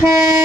嘿。Hey.